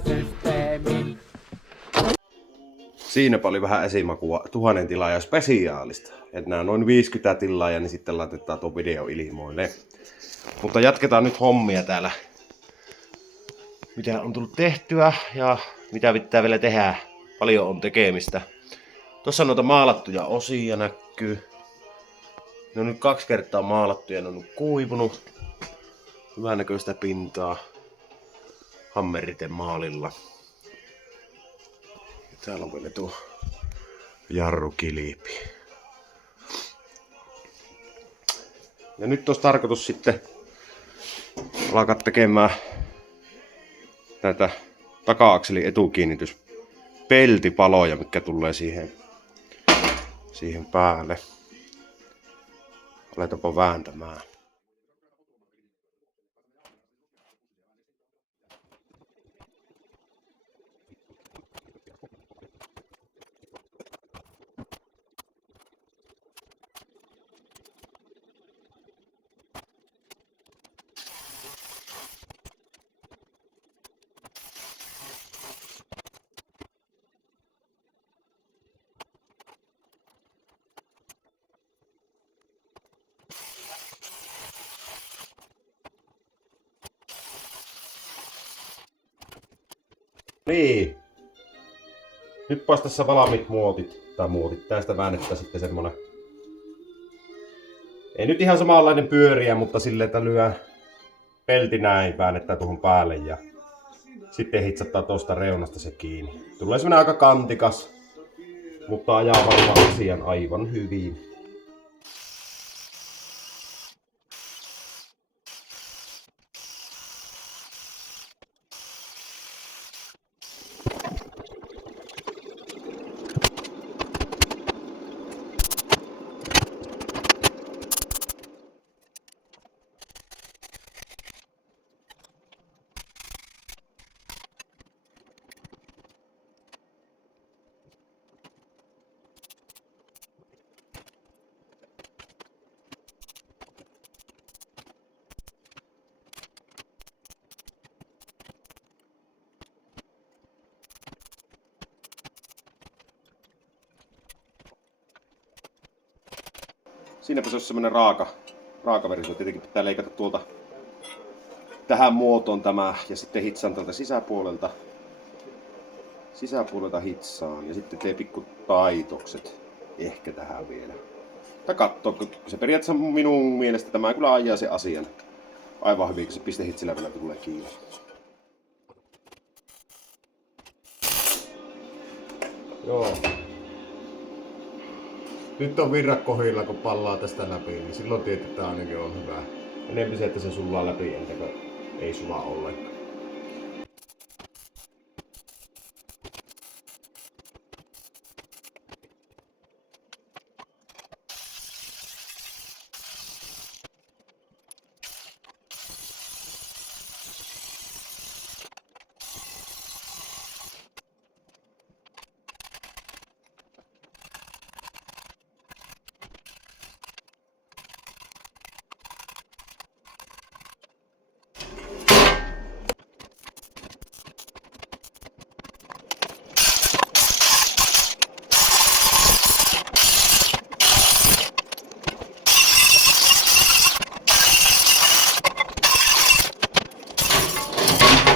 systeemin. Siinäpä oli vähän esimakua 1000 tilaaja spesiaalista. Et nää noin 50 tilaajaa, niin sitten laitetaan tuo video ilmoille. Mutta jatketaan nyt hommia täällä. Mitä on tullut tehtyä ja mitä pitää vielä tehdä. Paljon on tekemistä. Tuossa noita maalattuja osia näkyy. Ne on nyt 2 kertaa maalattu ja ne on nyt kuivunut. Hyvän näköistä pintaa hammeriten maalilla. Ja täällä on vielä tuo jarrukilipi. Ja nyt olisi tarkoitus sitten alkaa tekemään näitä taka-akselin etukiinnityspeltipaloja, mitkä tulee siihen päälle. Aletaanpa vääntämään. Niin. Nyt tässä valmiit muotit. Tai muotit. Tästä väännetään sitten semmonen. Ei nyt ihan samanlainen pyöriä, mutta silleen, että lyö pelti näin, väännetään tuohon päälle ja sitten hitsattaa tuosta reunasta se kiinni. Tulee semmonen aika kantikas, mutta ajaa varmaan asian aivan hyvin. Siinäpä se on semmonen raaka versio. Tietenkin pitää leikata tuolta tähän muotoon tämä ja sitten hitsaan tältä sisäpuolelta hitsaan ja sitten tee pikku taitokset ehkä tähän vielä. Tai kattoo, kun se periaatteessa minun mielestä tämä kyllä ajaa sen asian aivan hyvin, kun se pistehitsillä vielä tulee kiinni. Joo. Nyt on virrat kohdilla, kun pallaa tästä läpi, niin silloin tietää, että ainakin on hyvä. Enemmän se, että se sulaa läpi, entä ei sulaa ollenkaan.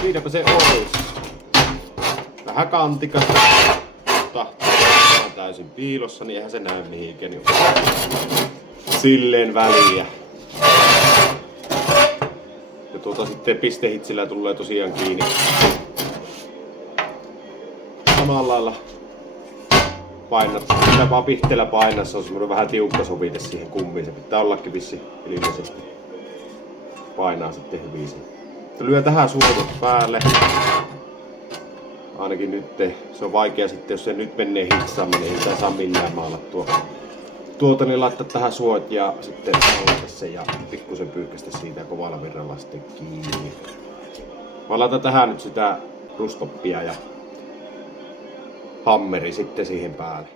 Siinäpä se olisi. Vähän kantikasta, mutta on täysin piilossa, niin eihän se näy mihinkään. Niin silleen väliä. Ja sitten pistehitsillä tulee tosiaan kiinni. Samalla lailla painat, pitää vaan pihteellä painaa, se on semmoinen vähän tiukka sovite siihen kummiin. Se pitää ollakin vissi ilmeisesti. Painaa sitten hyvin sen. Lyö tähän suodat päälle. Ainakin nyt se on vaikea sitten, jos se nyt menee hitsaamaan, niin ei sitä saa millään maalattua. Niin laittaa tähän suot ja sitten maalata sen ja pikkusen pyyhkästä siitä kovalla virralla sitten kiinni. Mä laitan tähän nyt sitä rustoppia ja hammeri sitten siihen päälle.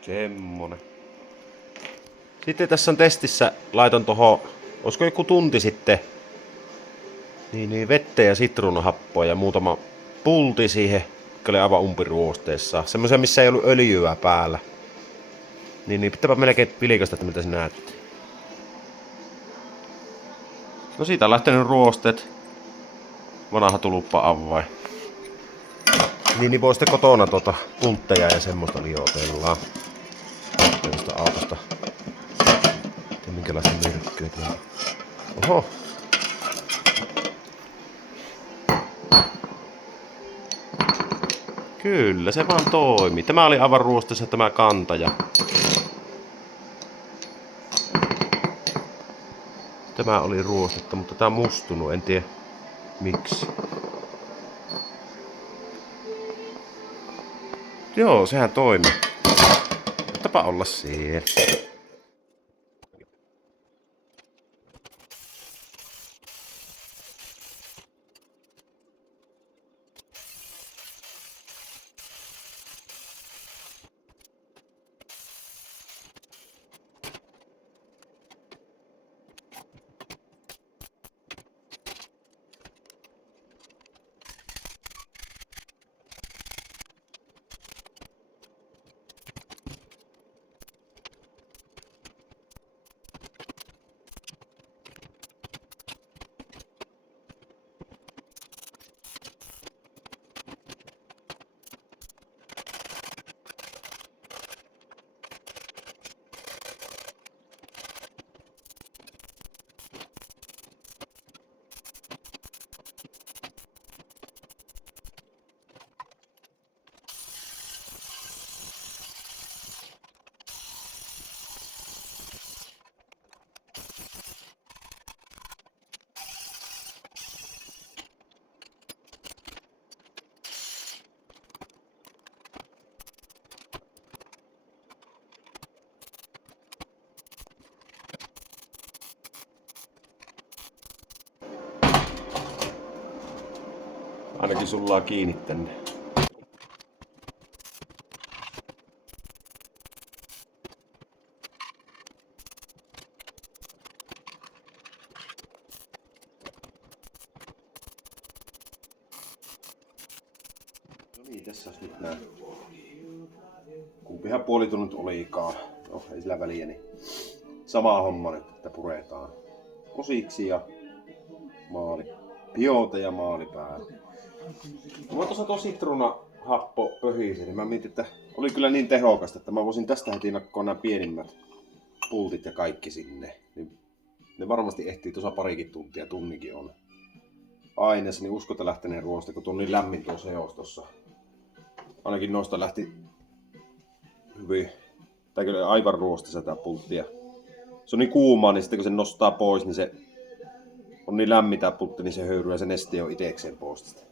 Semmonen. Sitten tässä on testissä, laitan tohon, olisiko joku tunti sitten, niin vettä ja sitruunahappoa ja muutama pulti siihen, joka oli aivan umpiruosteessa. Semmoisia, missä ei ollut öljyä päällä. Niin pitääpä melkein vilkasta, että mitä se näytti. No siitä on lähtenyt ruosteet. Vanha tulppa avain. Niin voi sitten kotona pultteja ja semmoista liotellaan. Tästä autosta. Ja minkälaista myrkkyä tuolla. Oho. Kyllä, se vaan toimi. Tämä oli aivan ruostessa tämä kantaja. Tämä oli ruostetta, mutta tämä on mustunut, en tiedä miksi. Joo, sehän toimii. Tapa olla siellä. Ainakin sulla on kiinni tänne. No niin, tässä olisi nyt nää. Kumpihan puolitunnut olikaan. No, ei sillä väliä, niin sama homma nyt, että puretaan osiksi ja maali. Piote ja maali päälle. Mulla tuossa tuo sitruunahappo pöhisi, niin mä mietin, että oli kyllä niin tehokasta, että mä voisin tästä heti nakkoa nämä pienimmät pultit ja kaikki sinne. Niin ne varmasti ehtii tuossa parikin tuntia, tunnikin on aines, niin uskota lähteneen ruoste, kun tuo on niin lämmin tuo seos tossa. Ainakin noista lähti hyvin, tai kyllä aivan ruostessa tää pultti. Se on niin kuumaa, niin sitten kun se nostaa pois, niin se on niin lämmin tää pultti, niin se höyryy ja se neste on itekseen pois.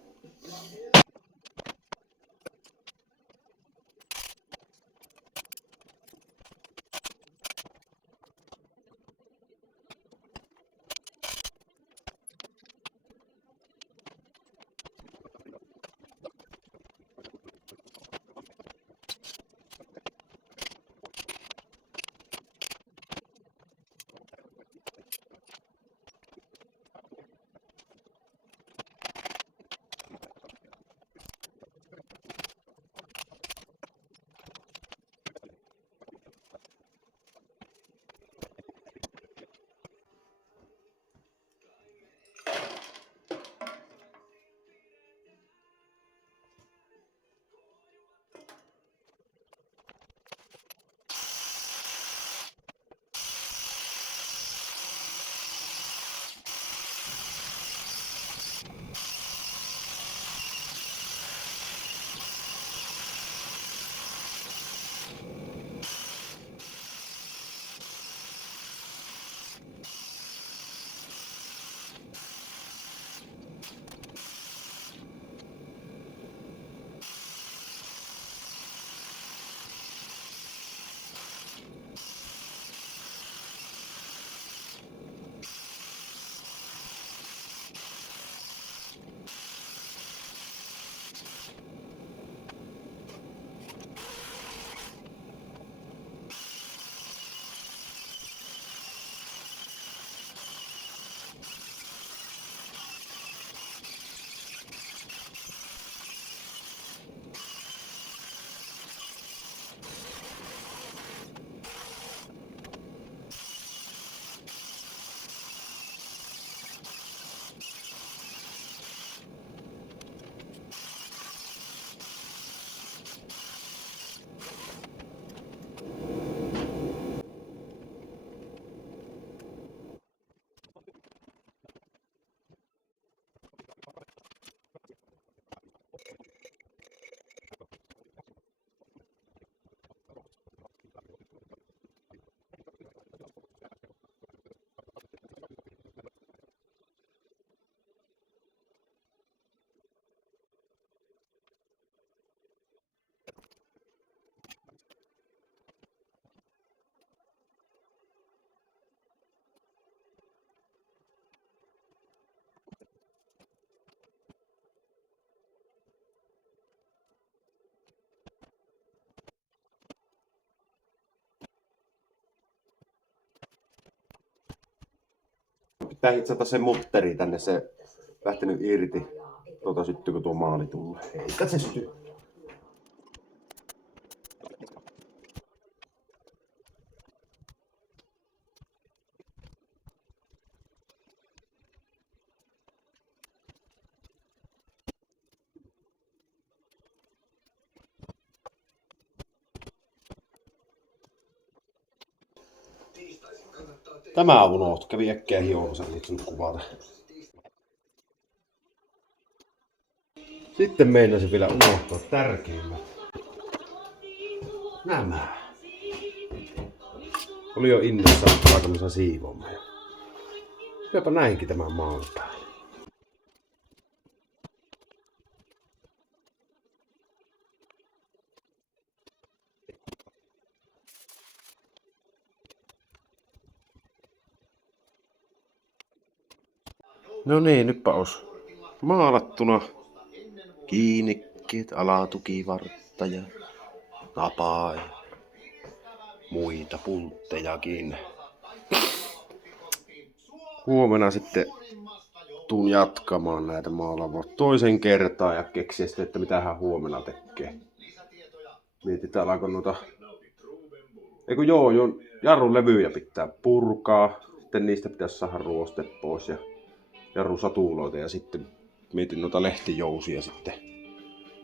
Pitää hitsata se mutteri tänne, se lähtenyt irti. Syttyykö tuo maali tulla? Eikä se syty. Tämä unohtui. Kävi äkkiä hiomassa, ei nyt kuvata. Sitten meinasin vielä unohtaa tärkeimmät. Nämä. Oli jo innossa alkamassa siivoamaan. Syöpä näinkin tämän maan päälle. No niin, nytpä os maalattuna. Kiinnikkeet, alatukivartta ja napaa ja muita pulttejakin. Huomenna sitten tuun jatkamaan näitä maalaavaa toisen kertaa ja keksiä sitten, että mitä hän huomenna tekee. Mietitään alkoi noita... jarrun levyjä pitää purkaa. Sitten niistä pitäisi saada ruoste pois ja jarrusatuloita ja sitten mietin noita lehtijousia sitten.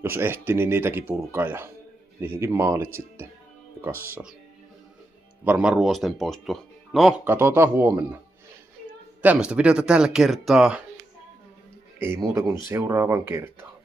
Jos ehti, niin niitäkin purkaa ja niihinkin maalit sitten ja kassaus. Varmaan ruosten poistua. No, katsotaan huomenna. Tämmöistä videota tällä kertaa. Ei muuta kuin seuraavan kertaan.